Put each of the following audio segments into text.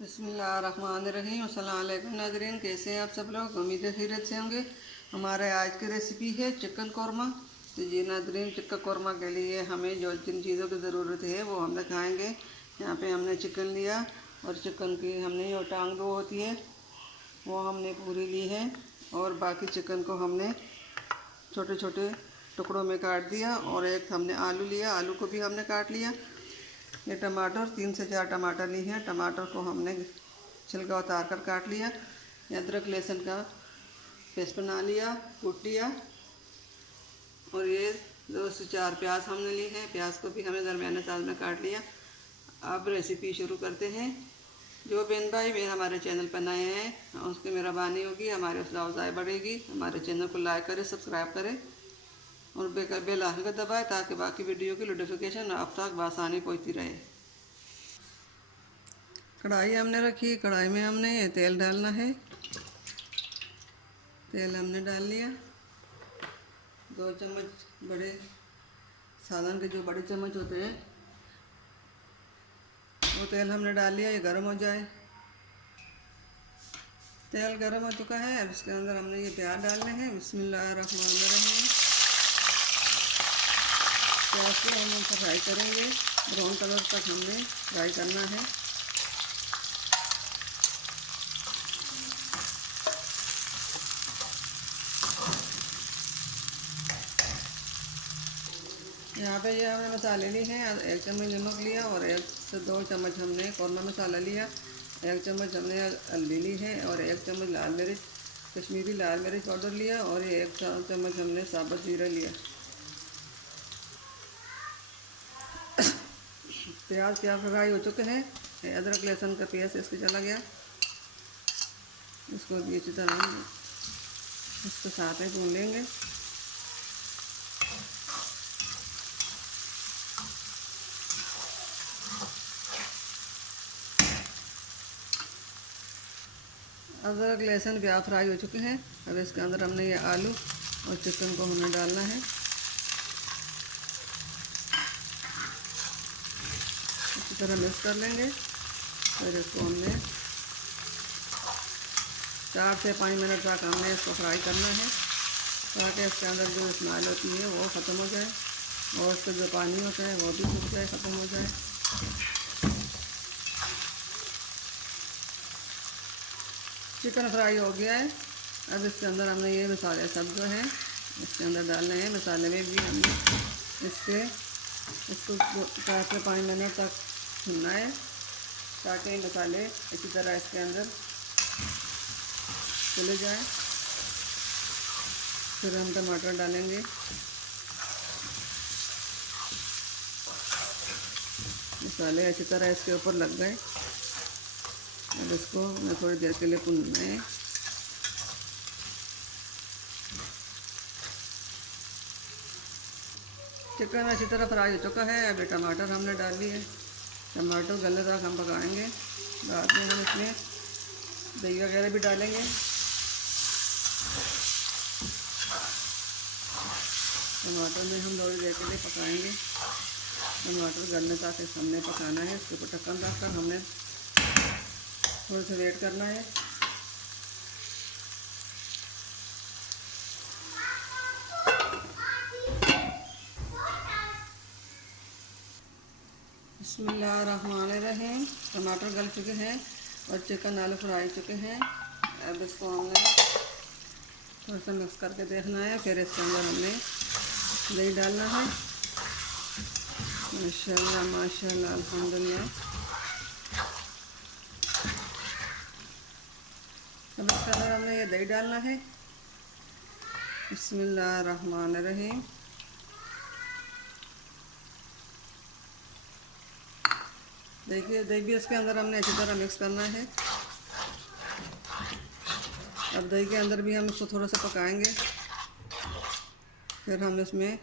बिस्मिल्लाहिर्रहमानिर्रहीम। अस्सलाम वालेकुम नाज़रीन, कैसे हैं आप सब लोग। उम्मीद है खैरियत से होंगे। हमारे आज की रेसिपी है चिकन कौरमा। तो जी नाज़रीन, चिकन कौरमा के लिए हमें जो जिन चीज़ों की ज़रूरत है वो हम दिखाएँगे। यहाँ पे हमने चिकन लिया और चिकन की हमने जो टांग दो होती है वो हमने पूरी ली है, और बाकी चिकन को हमने छोटे छोटे टुकड़ों में काट दिया। और एक हमने आलू लिया, आलू को भी हमने काट लिया। ये टमाटर 3 से 4 टमाटर लिए हैं, टमाटर को हमने छिलका उतार कर काट लिया। अदरक लहसुन का पेस्ट बना लिया, कूट लिया। और ये 2 से 4 प्याज हमने लिए हैं, प्याज को भी हमने दरमियाने साइज में काट लिया। अब रेसिपी शुरू करते हैं। जो बहन भाई मेरे हमारे चैनल पर नए हैं उसकी मेहरबानी होगी, हमारे हौसला अफजाई बढ़ेगी। हमारे चैनल को लाइक करें, सब्सक्राइब करें और बेल आइकन को दबाएं ताकि बाकी वीडियो की नोटिफिकेशन आप तक बआसानी पहुंचती रहे। कढ़ाई हमने रखी, कढ़ाई में हमने ये तेल डालना है। तेल हमने डाल लिया। 2 चम्मच बड़े सालन के जो बड़े चम्मच होते हैं वो तेल हमने डाल लिया। ये गर्म हो जाए। तेल गर्म हो चुका है। अब इसके अंदर हमने ये प्याज डालने हैं। बिस्मिल्लाहिर्रहमानिर्रहीम। प्याज को हम फ्राई करेंगे, ब्राउन कलर तक हमने फ्राई करना है। यहाँ पे ये हमने मसाले लिए हैं। 1 चम्मच नमक लिया और 1 से 2 चम्मच हमने कौरमा मसाला लिया। 1 चम्मच हमने हल्दी ली है और 1 चम्मच लाल मिर्च, कश्मीरी लाल मिर्च पाउडर लिया। और ये 1 चम्मच हमने साबुत जीरा लिया। प्याज क्या फ्राई हो चुके हैं। अदरक लहसुन का पेस्ट इसके चला गया। इसको भी अच्छी तरह इसके साथ में भून लेंगे। अदरक लहसुन प्याज फ्राई हो चुके हैं। अब इसके अंदर हमने ये आलू और चिकन को हमें डालना है। अच्छी तरह मिक्स कर लेंगे। फिर इसको हमने 4 से 5 मिनट तक हमने इसको फ्राई करना है ताकि इसके अंदर जो स्मेल होती है वो ख़त्म हो जाए और उसका जो पानी होता है वो भी सूख जाए, ख़त्म हो जाए। चिकन फ्राई हो गया है। अब इसके अंदर हमने ये मसाले सब जो हैं इसके अंदर डालने हैं। मसाले में भी हमने इसको 4 से 5 मिनट तक भूनना है ताकि मसाले इसी तरह इसके अंदर चले जाए। फिर हम टमाटर डालेंगे। मसाले अच्छी तरह इसके ऊपर लग गए। अब इसको मैं थोड़ी देर के लिए भूनना है। चिकन अच्छी तरह फ्राई हो चुका है। अभी टमाटर हमने डाल दिए। टमाटर गलने तक हम पकाएंगे। बाद में हम इसमें दही वगैरह भी डालेंगे। टमाटर में हम थोड़ी देर के लिए पकाएंगे। टमाटर गलने तक हमने पकाना है। इसके ऊपर ढक्कन रख कर हमने थोड़ा सा वेट करना है। बिस्मिल्लाहिर्रहमानिर्रहीम। टमाटर गल चुके हैं और चिकन आलू फ्राई चुके हैं। अब इसको हमने थोड़ा सा मिक्स करके देखना है। फिर इसके अंदर हमने दही डालना है। माशाल्लाह माशाल्लाह अल्हम्दुलिल्लाह। अब इसके अंदर हमने ये दही डालना है। बिस्मिल्लाहिर्रहमानिर्रहीम। देखिए दही भी इसके अंदर हमने अच्छी तरह मिक्स करना है। अब दही के अंदर भी हम इसको थोड़ा सा पकाएंगे। फिर हम इसमें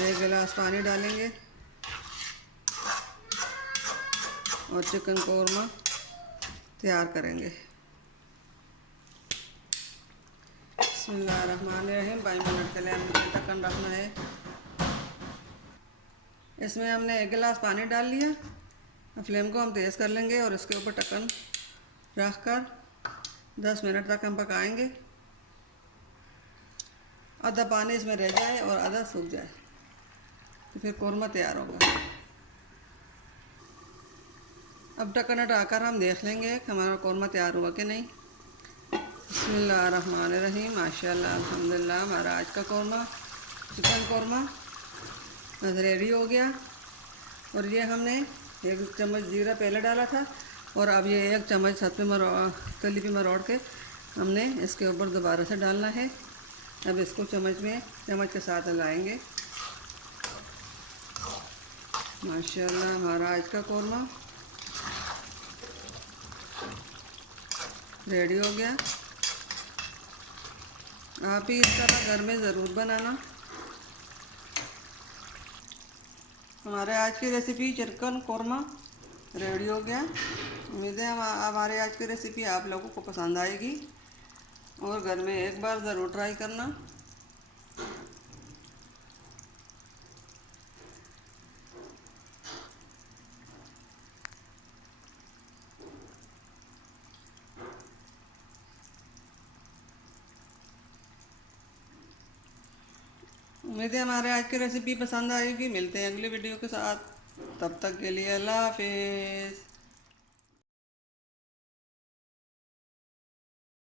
1 गिलास पानी डालेंगे और चिकन कौरमा तैयार करेंगे। बिस्मिल्लाहिर्रहमानिर्रहीम। 22 मिनट के लिए हमें ढक्कन रखना है। इसमें हमने 1 गिलास पानी डाल लिया फ्लेम को हम तेज़ कर लेंगे और इसके ऊपर ढक्कन रख कर 10 मिनट तक हम पकाएंगे। आधा पानी इसमें रह जाए और आधा सूख जाए तो फिर कौरमा तैयार होगा। अब ढक्कन हटाकर हम देख लेंगे कि हमारा कौरमा तैयार हुआ कि नहीं। बिस्मिल्लाहिर्रहमानिर्रहीम, माशाल्लाह अल्हम्दुलिल्लाह, हमारा आज का कौरमा चिकन कौरमा रेडी हो गया। और ये हमने 1 चम्मच जीरा पहले डाला था और अब ये 1 चम्मच छत पे तली पे मरोड़ के हमने इसके ऊपर दोबारा से डालना है। अब इसको चम्मच के साथ हिलाएंगे। माशाल्लाह हमारा आज का कौरमा रेडी हो गया। आप ही इस तरह घर में ज़रूर बनाना। हमारे आज की रेसिपी चिकन कौरमा रेडी हो गया। उम्मीद है हमारे आज की रेसिपी आप लोगों को पसंद आएगी और घर में एक बार ज़रूर ट्राई करना। उम्मीद है हमारे आज की रेसिपी पसंद आएगी। मिलते हैं अगली वीडियो के साथ, तब तक के लिए अल्लाह हाफिज़।